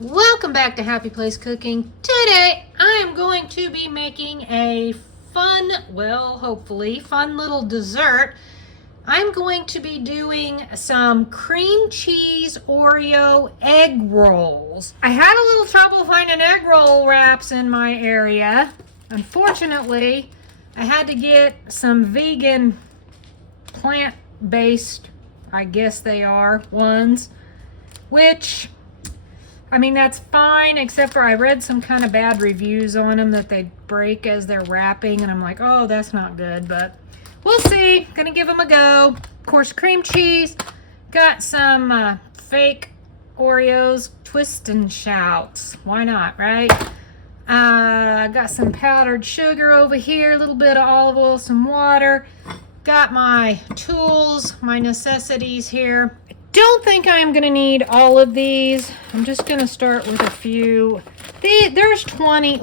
Welcome back to Happy Place Cooking. Today I am going to be making a fun, well, hopefully fun little dessert. I'm going to be doing some cream cheese Oreo egg rolls. I had a little trouble finding egg roll wraps in my area. Unfortunately, I had to get some vegan plant-based, I guess they are, ones, which that's fine, except for I read some kind of bad reviews on them that they break as they're wrapping, and I'm like, oh, that's not good, but we'll see. Gonna give them a go. Of course, cream cheese. Got some fake Oreos, twist and shouts. Why not, right? Got some powdered sugar over here, a little bit of olive oil, some water. Got my tools, my necessities here. Don't think I'm gonna need all of these. I'm just gonna start with a few. There's 20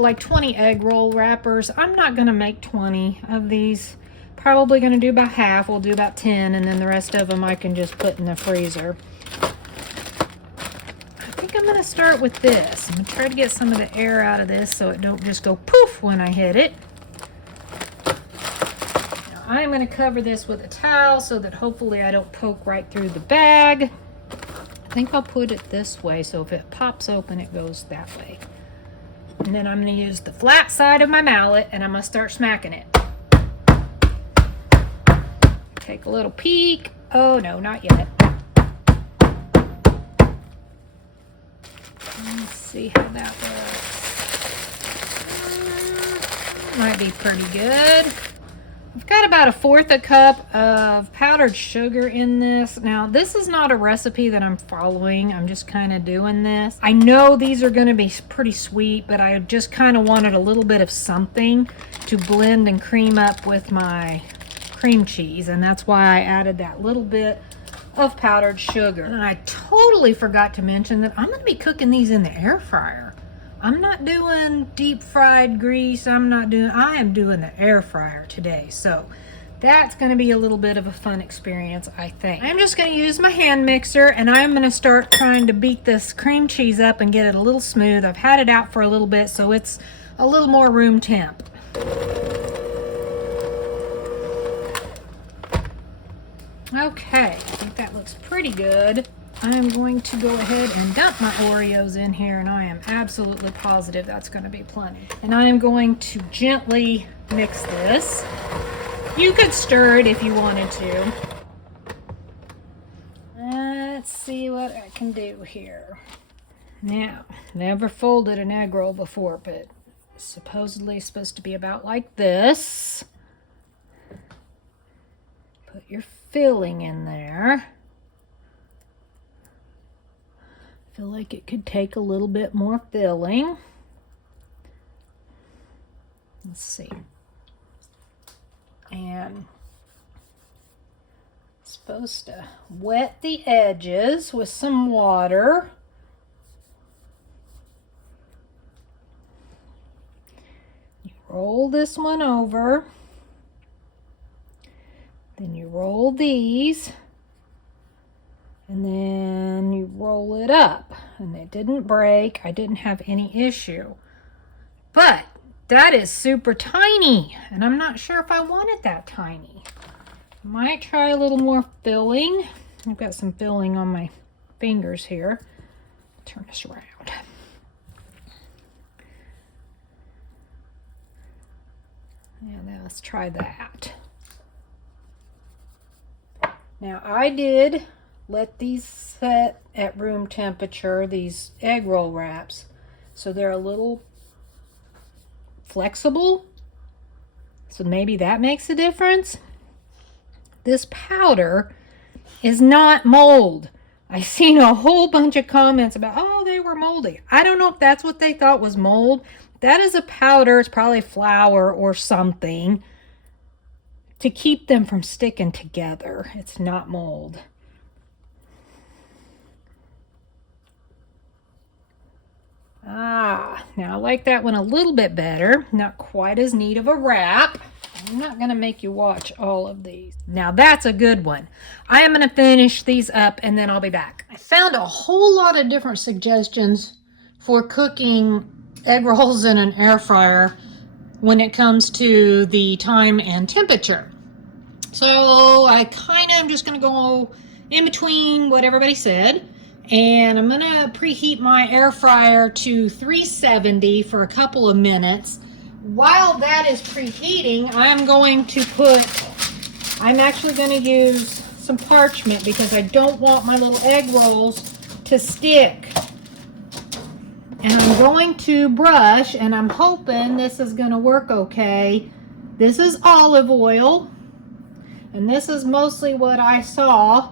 egg roll wrappers. I'm not gonna make 20 of these. Probably gonna do about half. We'll do about 10, and then the rest of them I can just put in the freezer. I think I'm gonna start with this. I'm gonna try to get some of the air out of this so it don't just go poof when I hit it. I'm going to cover this with a towel so that hopefully I don't poke right through the bag. I think I'll put it this way so if it pops open it goes that way. And then I'm going to use the flat side of my mallet and I'm going to start smacking it. Take a little peek. Oh no, not yet. Let's see how that works. Might be pretty good. I've got about 1/4 cup of powdered sugar in this. Now, this is not a recipe that I'm following. I'm just kind of doing this. I know these are going to be pretty sweet, but I just kind of wanted a little bit of something to blend and cream up with my cream cheese, and that's why I added that little bit of powdered sugar. And I totally forgot to mention that I'm going to be cooking these in the air fryer. I'm not doing deep fried grease. I am doing the air fryer today. So that's going to be a little bit of a fun experience, I think. I'm just going to use my hand mixer and I'm going to start trying to beat this cream cheese up and get it a little smooth. I've had it out for a little bit, so it's a little more room temp. Okay, I think that looks pretty good. I'm going to go ahead and dump my Oreos in here, and I am absolutely positive that's going to be plenty. And I am going to gently mix this. You could stir it if you wanted to. Let's see what I can do here. Now, never folded an egg roll before, but supposedly it's supposed to be about like this. Put your filling in there. Feel like it could take a little bit more filling. Let's see. And supposed to wet the edges with some water. You roll this one over. Then you roll these. And then you roll it up, and it didn't break. I didn't have any issue. But that is super tiny, and I'm not sure if I want it that tiny. Might try a little more filling. I've got some filling on my fingers here. Turn this around. And then let's try that. Now I did let these set at room temperature, these egg roll wraps, so they're a little flexible. So maybe that makes a difference. This powder is not mold. I've seen a whole bunch of comments about, oh, they were moldy. I don't know if that's what they thought was mold. That is a powder. It's probably flour or something to keep them from sticking together. It's not mold. Now I like that one a little bit better. Not quite as neat of a wrap. I'm not going to make you watch all of these. Now that's a good one. I am going to finish these up and then I'll be back. I found a whole lot of different suggestions for cooking egg rolls in an air fryer when it comes to the time and temperature. So I kind of am just going to go in between what everybody said. And I'm going to preheat my air fryer to 370 for a couple of minutes. While that is preheating, I'm actually going to use some parchment because I don't want my little egg rolls to stick. And I'm going to brush, and I'm hoping this is going to work okay. This is olive oil, and this is mostly what I saw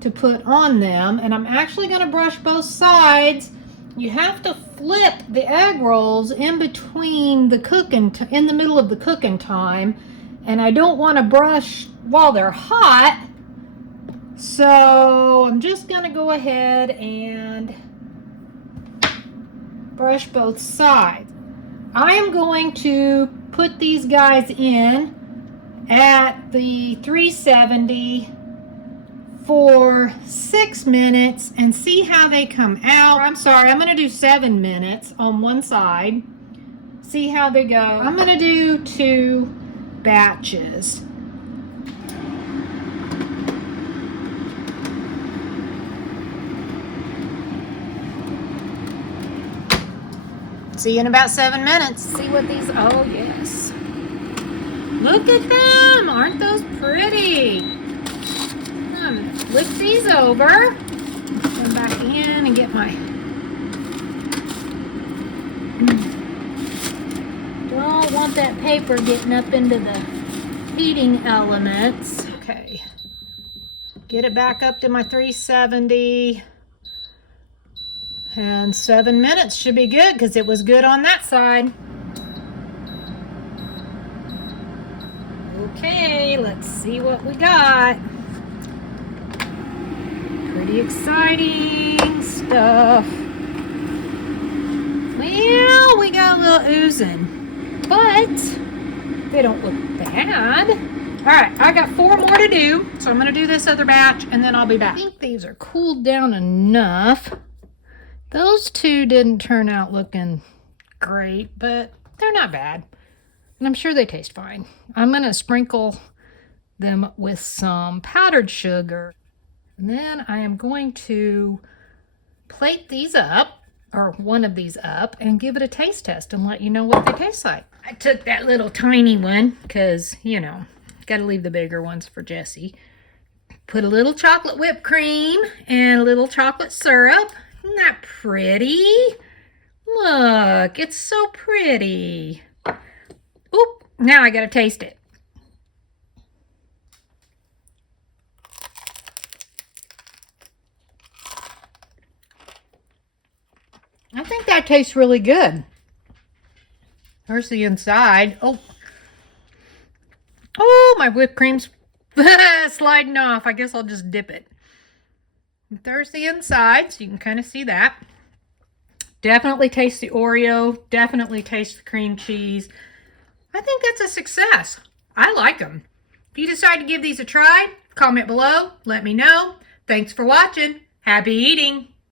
to put on them. And I'm actually going to brush both sides. You have to flip the egg rolls in between in the middle of the cooking time. And I don't want to brush while they're hot. So I'm just going to go ahead and brush both sides. I am going to put these guys in at the 370 for 6 minutes and see how they come out. I'm sorry, I'm going to do 7 minutes on one side. See how they go. I'm going to do 2 batches. See you in about 7 minutes. See what these, oh yes. Look at them, aren't those pretty? I'm gonna flip these over. Come back in and get my, don't want that paper getting up into the heating elements. Okay, get it back up to my 370. And 7 minutes should be good because it was good on that side. Okay, let's see what we got. Pretty exciting stuff. Well, we got a little oozing, but they don't look bad. All right, I got 4 more to do, so I'm going to do this other batch and then I'll be back. I think these are cooled down enough. Those 2 didn't turn out looking great, but they're not bad. And I'm sure they taste fine. I'm going to sprinkle them with some powdered sugar. And then I am going to plate these up, or one of these up, and give it a taste test and let you know what they taste like. I took that little tiny one because, you know, got to leave the bigger ones for Jessie. Put a little chocolate whipped cream and a little chocolate syrup. Isn't that pretty? Look, it's so pretty. Oop, now I gotta taste it. I think that tastes really good. There's the inside. Oh, my whipped cream's sliding off. I guess I'll just dip it. There's the inside, so you can kind of see that. Definitely taste the Oreo. Definitely taste the cream cheese. I think that's a success. I like them. If you decide to give these a try, comment below. Let me know. Thanks for watching. Happy eating.